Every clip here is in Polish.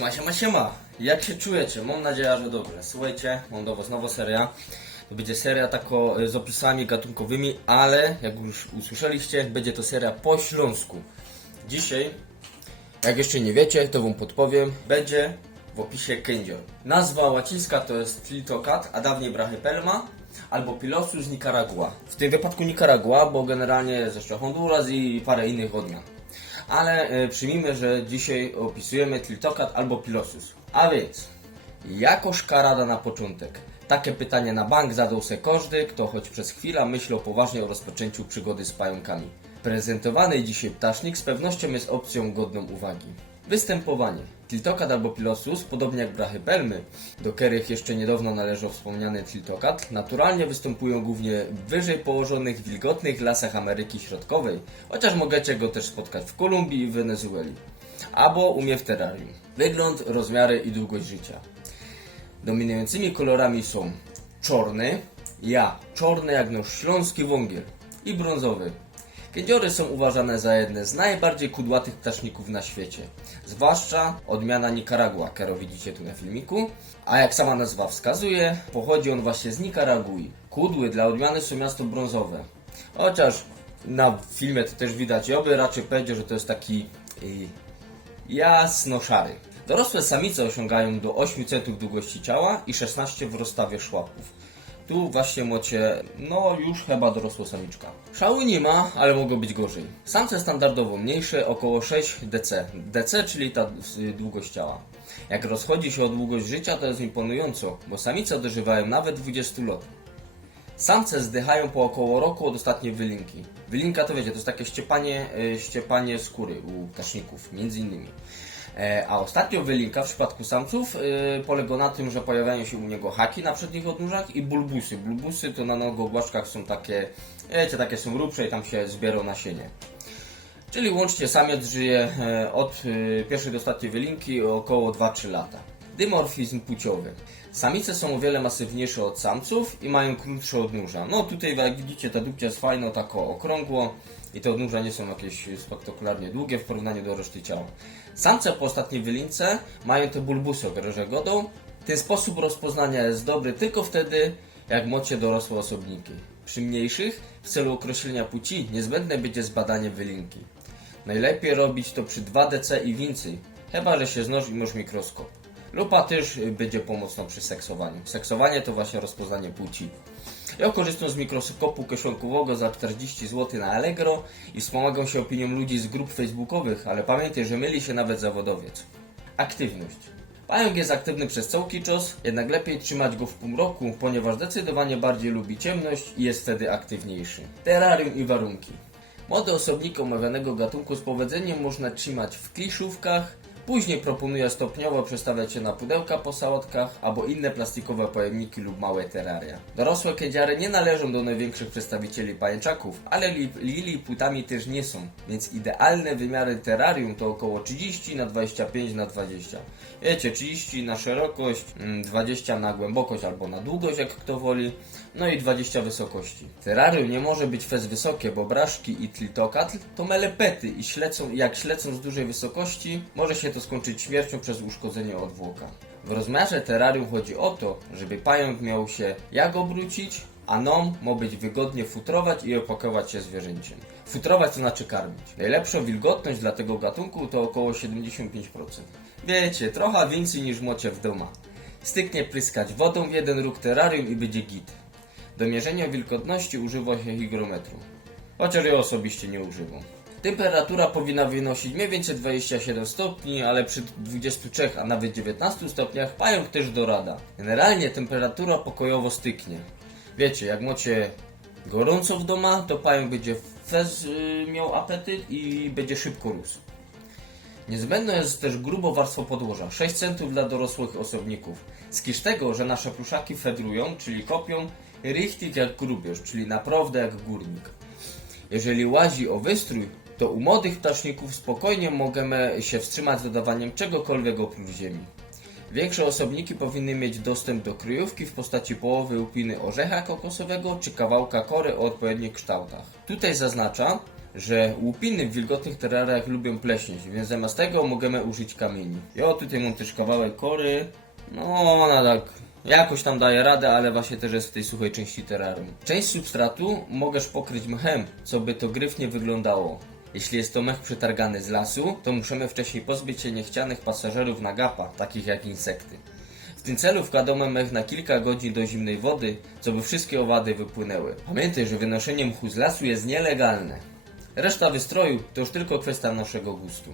Siema, siema, siema. Jak się czujecie? Mam nadzieję, że dobrze. Słuchajcie, mam do Was nową. To będzie seria tako y, z opisami gatunkowymi, ale jak już usłyszeliście, będzie to seria po śląsku. Dzisiaj, jak jeszcze nie wiecie, to Wam podpowiem, będzie w opisie kędzior. Nazwa łacińska to jest Tlitocat, a dawniej Brachypelma, albo Pilosus nicaragua. W tym wypadku Nicaragua, bo generalnie jest jeszcze Honduras i parę innych odmian ale e, przyjmijmy, że dzisiaj opisujemy Tiltokat albo Pilosus. A więc, jako szkarada na początek? Takie pytanie na bank zadał se każdy, kto choć przez chwilę myślał poważnie o rozpoczęciu przygody z pająkami. Prezentowany dzisiaj ptasznik z pewnością jest opcją godną uwagi. Występowanie. Tiltokat albo Pilosus, podobnie jak brachypelmy, do których jeszcze niedawno należał wspomniany Tiltokat, naturalnie występują głównie w wyżej położonych, wilgotnych lasach Ameryki Środkowej, chociaż możecie go też spotkać w Kolumbii i Wenezueli, albo u mnie w terrarium. Wygląd, rozmiary i długość życia. Dominującymi kolorami są czarny, ja czarny jak nasz śląski wągiel i brązowy. Kędziory są uważane za jedne z najbardziej kudłatych ptaszników na świecie. Zwłaszcza odmiana Nicaragua, którą widzicie tu na filmiku. A jak sama nazwa wskazuje, pochodzi on właśnie z Nikaragui. Kudły dla odmiany są miasto brązowe. Chociaż na filmie to też widać, ja by raczej powiedział, że to jest taki y, jasno-szary. Dorosłe samice osiągają do 8 cm długości ciała i 16 w rozstawie szłapów. Tu właśnie macie, no już chyba dorosła samiczka. Szału nie ma, ale mogło być gorzej. Samce standardowo mniejsze, około 6 dc. dc, czyli ta długość ciała. Jak rozchodzi się o długość życia, to jest imponująco, bo samice dożywają nawet 20 lat. Samce zdychają po około roku od ostatniej wylinki. Wylinka to wiecie, to jest takie ściepanie, e, ściepanie skóry u ptaszników, między innymi. E, A ostatnio wylinka w przypadku samców e, polega na tym, że pojawiają się u niego haki na przednich odnóżach i bulbusy. Bulbusy to na nogogłaszczkach są takie, wiecie, takie są grubsze i tam się zbiorą nasienie. Czyli łącznie samiec żyje e, od pierwszej do ostatniej wylinki około 2-3 lata. Dymorfizm płciowy. Samice są o wiele masywniejsze od samców i mają krótsze odnóża. No tutaj jak widzicie ta dupcia jest fajna, tako okrągło i te odnóża nie są jakieś spektakularnie długie w porównaniu do reszty ciała. Samce po ostatniej wylince mają te bulbusy okrąże godą. Ten sposób rozpoznania jest dobry tylko wtedy, jak mocie dorosłe osobniki. Przy mniejszych, w celu określenia płci, niezbędne będzie zbadanie wylinki. Najlepiej robić to przy 2 dc i więcej, chyba że się znosz i masz mikroskop. Lupa też będzie pomocna przy seksowaniu. Seksowanie to właśnie rozpoznanie płci. Ja korzystam z mikroskopu kieszonkowego za 40 zł na Allegro i wspomagam się opinią ludzi z grup facebookowych, ale pamiętaj, że myli się nawet zawodowiec. Aktywność. Pająk jest aktywny przez całki czas, jednak lepiej trzymać go w półmroku, ponieważ zdecydowanie bardziej lubi ciemność i jest wtedy aktywniejszy. Terrarium i warunki. Młode osobniki omawianego gatunku z powodzeniem można trzymać w kliszówkach, później proponuję stopniowo przestawiać się na pudełka po sałatkach albo inne plastikowe pojemniki lub małe terraria. Dorosłe kędziary nie należą do największych przedstawicieli pajęczaków, ale li- lili płutami też nie są, więc idealne wymiary terrarium to około 30 na 25 na 20. Wiecie, 30 na szerokość, mm, 20 na głębokość albo na długość, jak kto woli, no i 20 wysokości. Terrarium nie może być fez wysokie, bo braszki i tlitokatl to melepety i ślecą, jak ślecą z dużej wysokości, może się to skończyć śmiercią przez uszkodzenie odwłoka. W rozmiarze terrarium chodzi o to, żeby pająk miał się jak obrócić, a nom ma być wygodnie futrować i opakować się zwierzęciem. Futrować to znaczy karmić. Najlepszą wilgotność dla tego gatunku to około 75%. Wiecie, trochę więcej niż mocie w domu. Styknie pryskać wodą w jeden róg terrarium i będzie git. Do mierzenia wilgotności używa się hygrometru. Chociaż ja osobiście nie używam. Temperatura powinna wynosić mniej więcej 27 stopni, ale przy 23, a nawet 19 stopniach pająk też dorada. Generalnie temperatura pokojowo styknie. Wiecie, jak macie gorąco w domu, to pająk będzie fez y, miał apetyt i będzie szybko rósł. Niezbędne jest też grubo warstwo podłoża, 6 centów dla dorosłych osobników. Skisz tego, że nasze pluszaki fedrują, czyli kopią, richtig jak grubiosz, czyli naprawdę jak górnik. Jeżeli łazi o wystrój, to u młodych ptaszników spokojnie możemy się wstrzymać z dodawaniem czegokolwiek oprócz ziemi. Większe osobniki powinny mieć dostęp do kryjówki w postaci połowy łupiny orzecha kokosowego czy kawałka kory o odpowiednich kształtach. Tutaj zaznaczam, że łupiny w wilgotnych terrariach lubią pleśnieć, więc zamiast tego możemy użyć kamieni. Ja tutaj mam też kawałek kory, no ona tak jakoś tam daje radę, ale właśnie też jest w tej suchej części terrarium. Część substratu możesz pokryć mchem, co by to gryfnie wyglądało. Jeśli jest to mech przetargany z lasu, to musimy wcześniej pozbyć się niechcianych pasażerów na gapa, takich jak insekty. W tym celu wkładamy mech na kilka godzin do zimnej wody, co by wszystkie owady wypłynęły. Pamiętaj, że wynoszenie mchu z lasu jest nielegalne. Reszta wystroju to już tylko kwestia naszego gustu.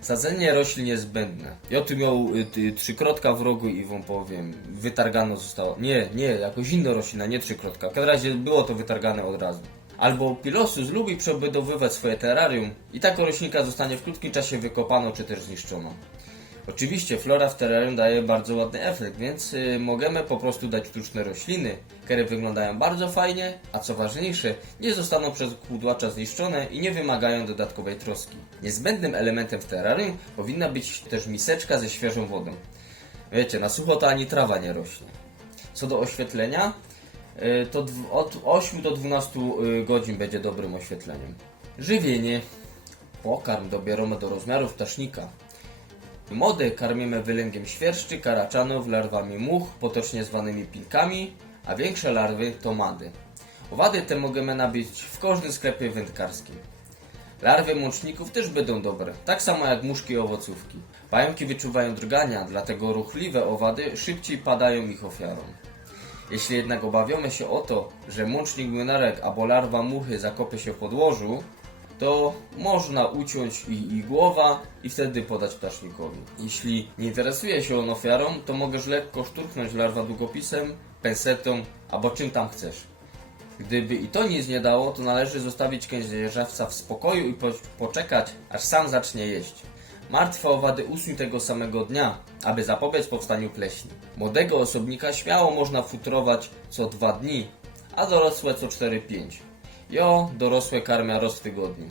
Sadzenie roślin jest zbędne. Ja tu miał y, ty, trzykrotka w rogu i wam powiem, wytargano zostało. Nie, nie, jakoś inna roślina, nie trzykrotka. W każdym razie było to wytargane od razu. Albo Pilosus lubi przebudowywać swoje terrarium i taka roślinka zostanie w krótkim czasie wykopana czy też zniszczona. Oczywiście flora w terrarium daje bardzo ładny efekt, więc y, możemy po prostu dać sztuczne rośliny, które wyglądają bardzo fajnie, a co ważniejsze, nie zostaną przez kudłacza zniszczone i nie wymagają dodatkowej troski. Niezbędnym elementem w terrarium powinna być też miseczka ze świeżą wodą. Wiecie, na sucho to ani trawa nie rośnie. Co do oświetlenia, to dw- od 8 do 12 y, godzin będzie dobrym oświetleniem. Żywienie. Pokarm dobieramy do rozmiarów ptasznika. Mody karmimy wylęgiem świerszczy, karaczanów, larwami much, potocznie zwanymi pilkami, a większe larwy to mady. Owady te możemy nabyć w każdym sklepie wędkarskim. Larwy mączników też będą dobre, tak samo jak muszki i owocówki. Pająki wyczuwają drgania, dlatego ruchliwe owady szybciej padają ich ofiarą. Jeśli jednak obawiamy się o to, że mącznik młynarek albo larwa muchy zakopie się w podłożu, to można uciąć i, i głowa i wtedy podać ptasznikowi. Jeśli nie interesuje się on ofiarą, to możesz lekko szturchnąć larwa długopisem, pensetą albo czym tam chcesz. Gdyby i to nic nie dało, to należy zostawić kędzierzawca w spokoju i po, poczekać, aż sam zacznie jeść. Martwe owady usuń tego samego dnia, aby zapobiec powstaniu pleśni. Młodego osobnika śmiało można futrować co dwa dni, a dorosłe co 4-5. Jo, dorosłe karmia roz w tygodniu.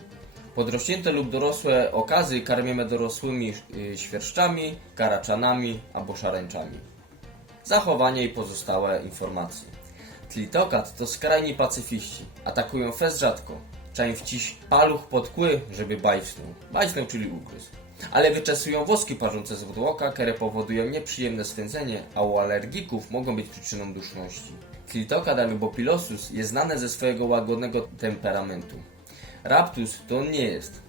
Podrośnięte lub dorosłe okazy karmimy dorosłymi y, świerszczami, karaczanami albo szarańczami. Zachowanie i pozostałe informacje. Tlitokat to skrajni pacyfiści. Atakują fez rzadko. Trzeba im wciś paluch pod kły, żeby bajsnął. Bajsnął, czyli ugryzł. Ale wyczesują woski parzące z wodłoka, które powodują nieprzyjemne swędzenie, a u alergików mogą być przyczyną duszności. Tlitokat albo pilosus jest znany ze swojego łagodnego temperamentu. Raptus to on nie jest.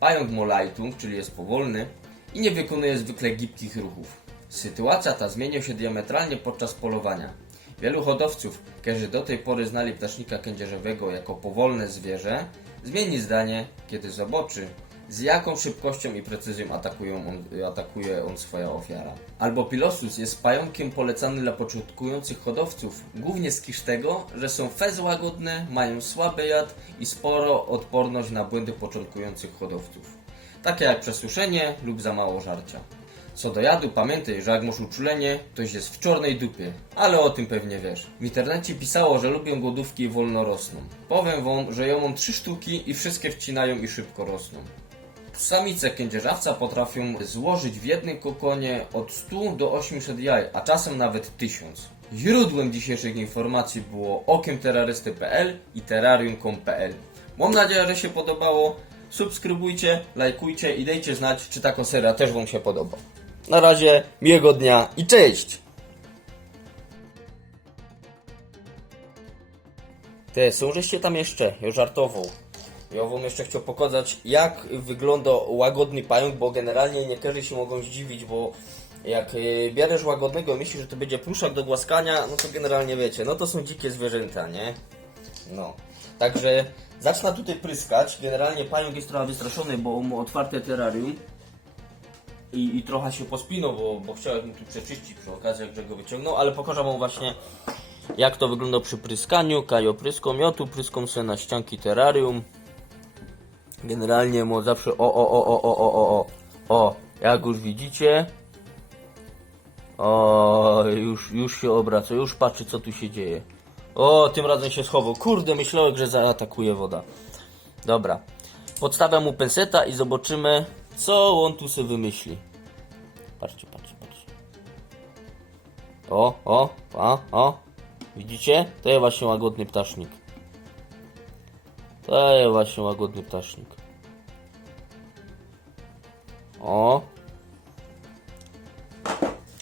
Pająk molajtu, czyli jest powolny i nie wykonuje zwykle gibkich ruchów. Sytuacja ta zmienia się diametralnie podczas polowania. Wielu hodowców, którzy do tej pory znali ptasznika kędzierzowego jako powolne zwierzę, zmieni zdanie, kiedy zobaczy, z jaką szybkością i precyzją atakują on, atakuje on swoja ofiara. Albo Pilosus jest pająkiem polecany dla początkujących hodowców, głównie z kisz tego, że są fez łagodne, mają słaby jad i sporo odporność na błędy początkujących hodowców. Takie jak przesuszenie lub za mało żarcia. Co do jadu, pamiętaj, że jak masz uczulenie, toś jest w czarnej dupie. Ale o tym pewnie wiesz. W internecie pisało, że lubią głodówki i wolno rosną. Powiem wam, że ją mam trzy sztuki i wszystkie wcinają i szybko rosną. Samice kędzierzawca potrafią złożyć w jednym kokonie od 100 do 800 jaj, a czasem nawet 1000. Źródłem dzisiejszych informacji było okiemterrorysty.pl i terrarium.com.pl. Mam nadzieję, że się podobało. Subskrybujcie, lajkujcie i dajcie znać, czy ta seria też Wam się podoba. Na razie, miłego dnia i cześć! Te, są żeście tam jeszcze, ja żartował. Ja wam jeszcze chciał pokazać, jak wygląda łagodny pająk, bo generalnie niektórzy się mogą zdziwić, bo jak y, bierzesz łagodnego i myślisz, że to będzie pluszak do głaskania, no to generalnie wiecie, no to są dzikie zwierzęta, nie? No. Także zacznę tutaj pryskać. Generalnie pająk jest trochę wystraszony, bo ma otwarte terrarium. I, I trochę się pospinął, bo, bo chciałem mu tu przeczyścić przy okazji, jak go wyciągnął, ale pokażę wam właśnie jak to wygląda przy pryskaniu. Kajo pryską, ja tu pryską sobie na ścianki terrarium. Generalnie mu zawsze o o o o o o o o o jak już widzicie o już, już się obraca, już patrzy co tu się dzieje. O, tym razem się schował. Kurde, myślałem, że zaatakuje woda. Dobra. Podstawiam mu penseta i zobaczymy, co on tu sobie wymyśli. Patrzcie, patrzcie, patrzcie. O, o, a, o. Widzicie? To jest właśnie łagodny ptasznik. To właśnie łagodny ptasznik. O.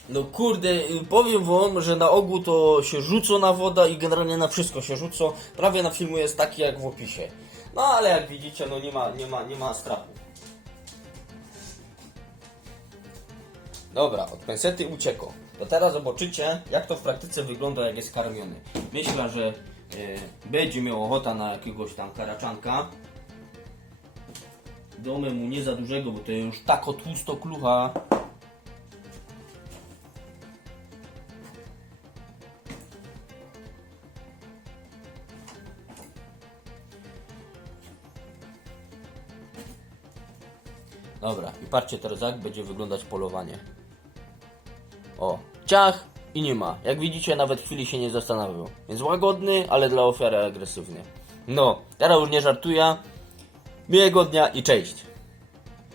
No kurde, y, powiem wam, że na ogół to się rzucą na woda i generalnie na wszystko się rzucą. Prawie na filmu jest taki jak w opisie. No ale jak widzicie, no nie ma, nie ma, nie ma strachu. Dobra, od pensety uciekło. To teraz zobaczycie, jak to w praktyce wygląda, jak jest karmiony. Myślę, że będzie miał ochota na jakiegoś tam karaczanka. Domę mu nie za dużego, bo to już tak tłusto klucha. Dobra, i patrzcie teraz jak będzie wyglądać polowanie. O, ciach i nie ma. Jak widzicie, nawet chwili się nie zastanawiał. Więc łagodny, ale dla ofiary agresywny. No, teraz już nie żartuję. Miłego dnia i cześć.